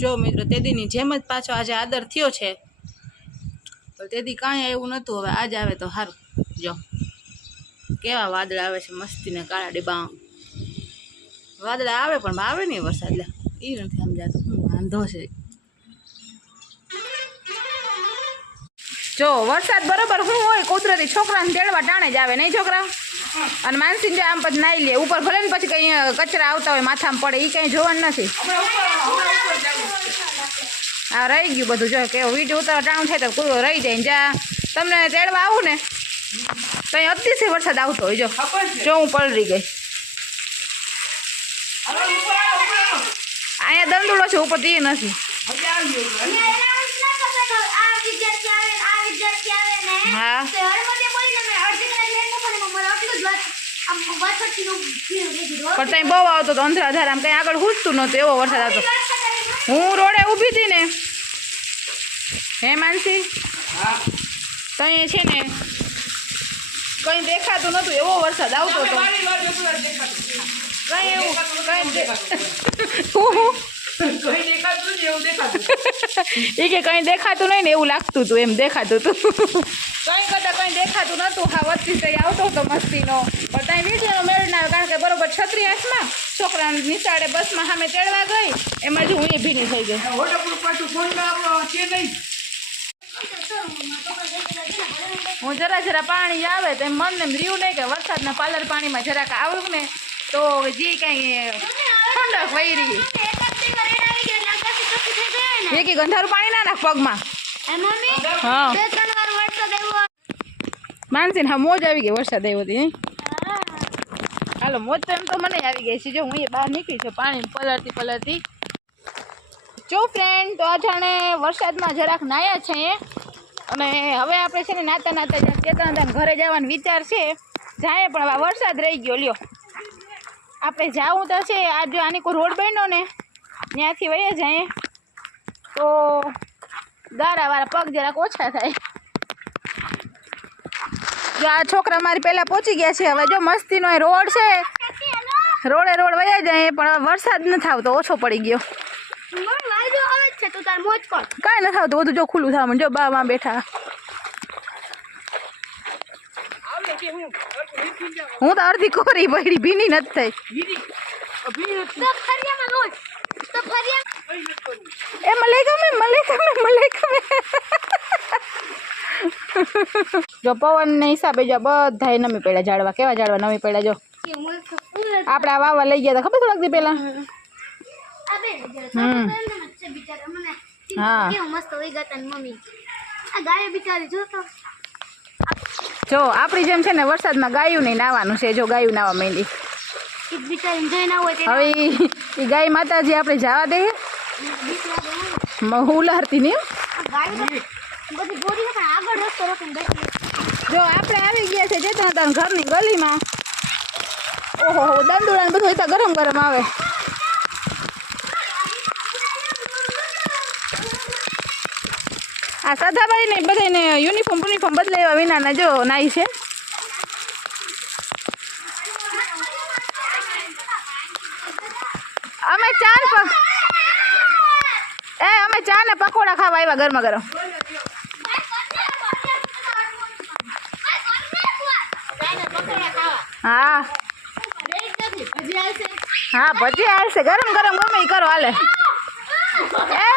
જો મિત્રો, તેદીની જેમ જ પાછો આજે આદર થયો છે. પણ તેદી કાંઈ એવું નહોતું, હવે આજ આવે તો સારું જો, કેવા વાદળા આવે છે મસ્તીને કાળા ડિબા વાદળા આવે પણ આવે નહીં વરસાદ, લે. એ નથી સમજાતું, હું વાંધો છે. જો, વરસાદ બરોબર શું હોય, કુદરતી છોકરાને તેડવા ટાણે જ આવે, નહીં છોકરા? અને માનસીને જો આમ પછી નાઈ લે. ઉપર ભલે ને પછી કંઈ કચરા આવતા હોય માથામાં પડે એ કંઈ જોવાનું નથી. આ રહી ગયું બધું. જો કે વીડિયો ઉતાર ટાણું થાય તો પૂરો રહી જાય. જ્યાં તમને તેડવા આવું ને તો અહીં અતિશય વરસાદ આવતો હોય જો. જો હું પલળી ગઈ. અહીંયા દંડુડો છે ઉપર તે નથી હા. પણ ત્યાં બહુ આવતો તો અંધરાધાર આમ કંઈ આગળ હુસતું નહોતું એવો વરસાદ આવતો. હું રોડે ઊભી હતી ને. હે માનસી? તો છે ને કંઈ દેખાતું નહોતું એવો વરસાદ આવતો હતો કંઈ એવું કંઈ એ કે કંઈ દેખાતું નહીં ને એવું લાગતું હતું એમ દેખાતું હતું કંઈ કરતાં કંઈ દેખાતું નહોતું. હા વચ્ચે કંઈ આવતો હતો મસ્તીનો. પણ ત્યાં વીડિયો મેળ ના આવ્યો કારણ કે બરોબર છત્રી હાથમાં છોકરાને નિશાળે બસમાં સામે તેડવા ગઈ. એમાં જ હું એ ભીની થઈ ગઈ. હું જરા જરા પાણી આવે તો એમ મન એમ રહ્યું નહીં કે વરસાદના પાલર પાણીમાં જરાક આવ્યું ને તો જે કંઈ ઠંડક વહી એ કે ગંધારું પાણી ના નાખ પગમાં. હા. માનસીને હા મોજ આવી ગઈ વરસાદ આવ્યો હતી હાલો, મોજ તો એમ તો મને આવી ગઈ છે. જો હું એ બહાર નીકળી છું પાણી પલળતી પલળતી. જો ફ્રેન્ડ તો અજાણે વરસાદમાં જરાક નાયા છે. અને હવે આપણે છે ને નાતા નાતા ચેતનાદાન ઘરે જવાનો વિચાર છે જાય પણ આ વરસાદ રહી ગયો, લ્યો. આપણે જાવું તો છે, આ જો આની કોઈ રોડ બન્યો ને, ત્યાંથી વહી જાય તો ગારાવાળા પગ જરાક ઓછા થાય. જો આ છોકરા મારી પહેલાં પહોંચી ગયા છે. હવે જો મસ્તીનો એ રોડ છે. રોડે રોડ વયા જાય પણ વરસાદ નથી આવતો ઓછો પડી ગયો. કાંઈ નથી આવતું બધું જો ખુલ્લું થવા જો બામાં બેઠા. હું તો અડધી કોરી પડી ભીની નથી થઈ. એ મલે ગમે મલે ગમે મલે ગમે. જો પવન ને હિસાબે જો બધા નમી પડ્યા ઝાડવા. કેવા ઝાડવા નમી પડ્યા જો? આપણે આ વાવા લઈ ગયા હતા ખબર થોડાક દી પહેલા? હમ. હા. જો આપણી જેમ છે ને વરસાદમાં ગાયું નહીં નાવાનું છે જો ગાયું નાવા માંડી. હવે ઈ ગાય માતાજી આપણે જવા દઈએ હું ઉલારતી નહીં. બધી ગોરી પણ આગળ રસ્તો રોકીને બેઠી જો, આપણે આવી ગયા છે ચેતનાદાન ઘરની ગલીમાં. ઓહો, હો દંડોળા બધું એ તો ગરમ ગરમ આવે. આ સદાભાઈ ને બધાને યુનિફોર્મ યુનિફોર્મ બદલાવ્યા વિનાના જો નાઈ છે. અમે ચાર પ એ, અમે ચા ને પકોડા ખાવા આવ્યા ગરમા ગરમ. હા. હા, ભજી આવશે. ગરમ ગરમ ગમે કરો, હાલે. એ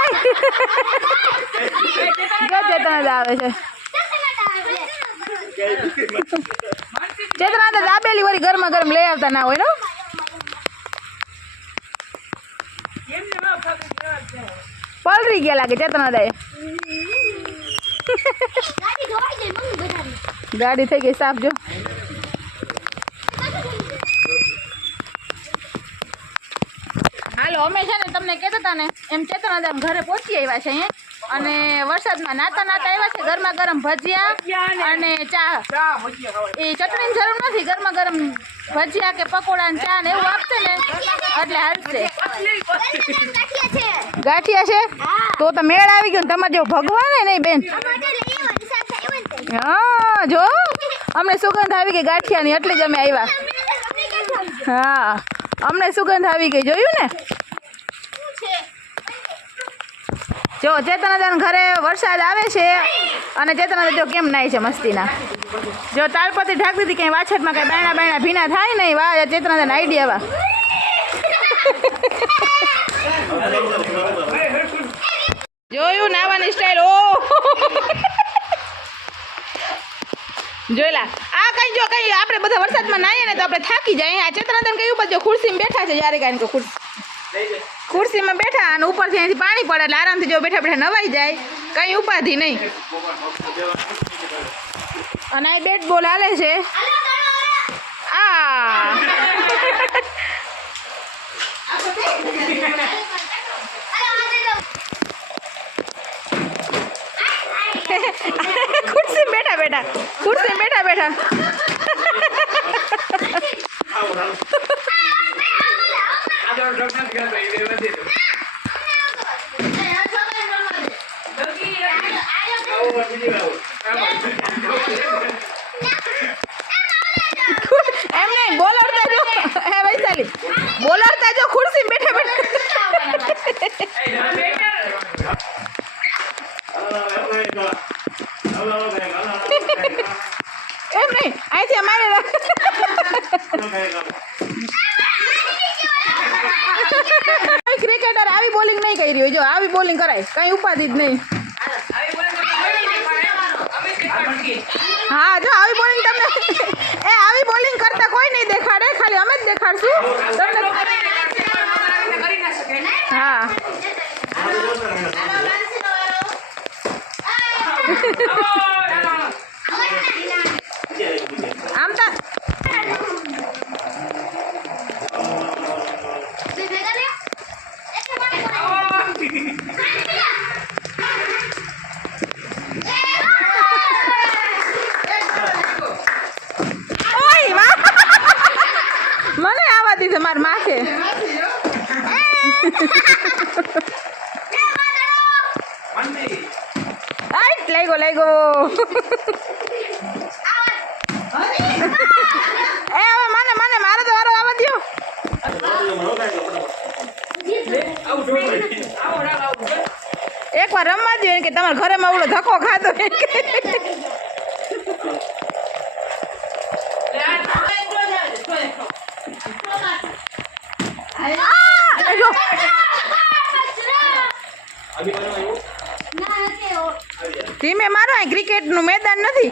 જો ચેતના આવે છે. ચેતના તો દાબેલી વળી ગરમા ગરમ લઈ આવતા ના હોય ને પલરી ગયા લાગે ચેતના દે ગાડી થઈ ગઈ સાફ જો. હાલો, અમે છે ને તમને કહેતા હતા ને, એમ ચેતનાદાન ઘરે પહોંચી આવ્યા છે અહીંયા અને વરસાદમાં નાતા નાતા આવ્યા છે, ગરમા ગરમ ભજીયા અને ચા. એ ચટણીની જરૂર નથી, ગરમા ગરમ ભજીયા કે પકોડા ને ચા ને એવું આપશે ને, એટલે હાલશે. ગાંઠિયા છે? તો તો મેળ આવી ગયો ને, તમારે જેવો ભગવાન નહીં બેન. હા, જો. અમને સુગંધ આવી ગઈ ગાંઠિયાની, એટલે જ અમે આવ્યા. હા, અમને સુગંધ આવી ગઈ, જોયું ને? જો ચેતનાદાન ઘરે વરસાદ આવે છે અને ચેતનાદાન જો કેમ નાય છે મસ્તીના? જો તાલપતિ ઢાંકી દીધી, ક્યાંય વાછટમાં કાંઈ બાયણા બાયણા ભીના થાય નહીં. વાહ ચેતનાદાન આઈડિયા વા જોયું, નાવાની સ્ટાઈલ ઓ. જોયેલા. આ કઈ જો કઈ આપણે બધા વરસાદમાં નાહીએ ને તો આપણે થાકી જાય. આ ચેતનાદાન ઉપર જો ખુરશીમાં બેઠા છે, જ્યારે કાંઈ ખુરશી. ખુરશીમાં બેઠા અને ઉપરથી અહીંથી પાણી પડે એટલે આરામથી જો બેઠા બેઠા નવાઈ જાય. કઈ ઉપાધિ નહીં. અને આ બેટ બોલ હાલે છે. આ. ખુરશી બેઠા બેઠા. ખુરશી બેઠા. બેઠા એમ નહીં બોલરતા જો વૈશાલી બોલરતા જો ખુરશી બેઠા બેઠા. એમ નહીં ક્રિકેટર આવી બોલિંગ નહીં કરી હોય જો, આવી બોલિંગ કરાય. કઈ ઉપાધિ જ નહીં. હા, જો, આવી બોલિંગ તમને એ, આવી બોલિંગ કરતા કોઈ નહીં દેખાડે, ખાલી અમે જ દેખાડશું તમને હા આમ તા ઓય વાહ મને આવા દીધું માર માથે આઈટ લઈ ગો લઈ ગો એ હવે મને મને મારે તો વારો આવવા એક વાર રમવા દ્યો કે તમારા ઘરે માં ઓલો ધક્કો ખાતો! જો. ધીમે મારો ક્રિકેટનું મેદાન નથી.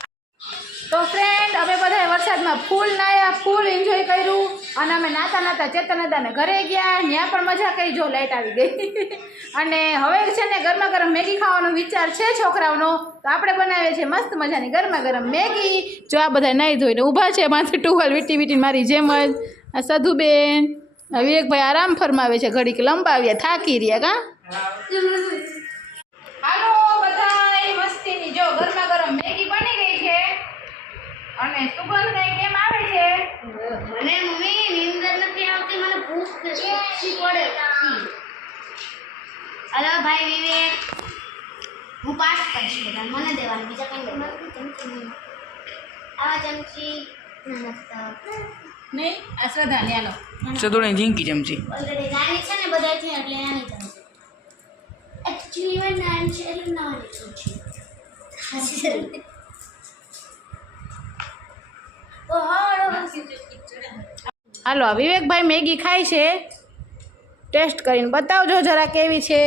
તો ફ્રેન્ડ અમે બધાએ વરસાદમાં ફૂલ નાયા ફૂલ એન્જોય કર્યું અને અમે નાતા નાતા ચેતનદાને ઘરે ગયા ત્યાં પણ મજા કરી જો લાઇટ આવી ગઈ. અને હવે છે ને ગરમા ગરમ મેગી ખાવાનો વિચાર છે છોકરાઓનો. તો આપણે બનાવીએ છીએ મસ્ત મજાની ગરમા ગરમ મેગી. જો આ બધા નહીં ધોઈને ઊભા છે માથે ટુવાલ વીટી વીટી મારી જેમ જ. આ સધુબેન વિવેકભાઈ આરામ ફરમાવે છે ઘડીક લંબાવ્યા થાકી રહ્યા કા? હાલો. બધા મસ્તીની જો ગરમા ગરમ મેગી બની ગઈ છે અને સુગંધ કઈ કેમ આવે છે? મને મમ્મી નિંદર નથી આવતી મને ભૂખ શી પડે હલો ભાઈ વિવેક હું પાસ કરીશ બધા મને દેવાનું બીજા કંઈ દેવાનું આવા ચમચી. નહીં આ શ્રદ્ધા ને આલો સદોડે ઝીંકી ચમચી. ઓલરેડી નાની છે ને બધાથી એટલે નાની ચમચી. એકચ્યુઅલી નાની છે એટલે નાની ચમચી ઓ હાલો વિવેકભાઈ મેગી ખાય છે. ટેસ્ટ કરીને બતાવજો જરા કેવી છે.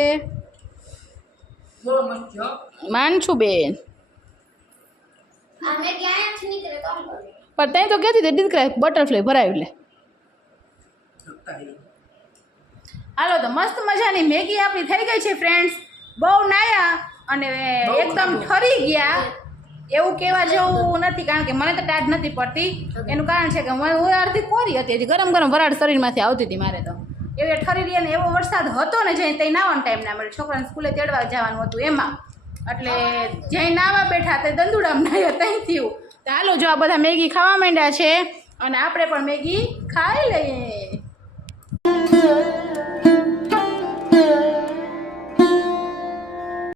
માન છું બેન પણ ત્યાં તો કહેતી હતી દીકરા બટરફ્લાય ભરાવી લે. હાલો તો મસ્ત મજાની મેગી આપણી થઈ ગઈ છે ફ્રેન્ડ્સ બહુ નાયા અને એકદમ ઠરી ગયા. એવું કહેવા જેવું નથી કારણ કે મને તો ટાઢ નથી પડતી. એનું કારણ છે કે હું અડધી કોરી હતી ગરમ ગરમ વરાળ શરીરમાંથી આવતી હતી મારે તો. એવી ઠરી રહી અને એવો વરસાદ હતો ને જઈને ત્યાં નાવાનો ટાઈમ ના મળે છોકરાને સ્કૂલે તેડવા જવાનું હતું એમાં. એટલે જ્યાં નાવા બેઠા તે દંદુડામ નાયા ત્યાં થયું. તો હાલો જો આ બધા મેગી ખાવા માંડ્યા છે અને આપણે પણ મેગી ખાઈ લઈએ.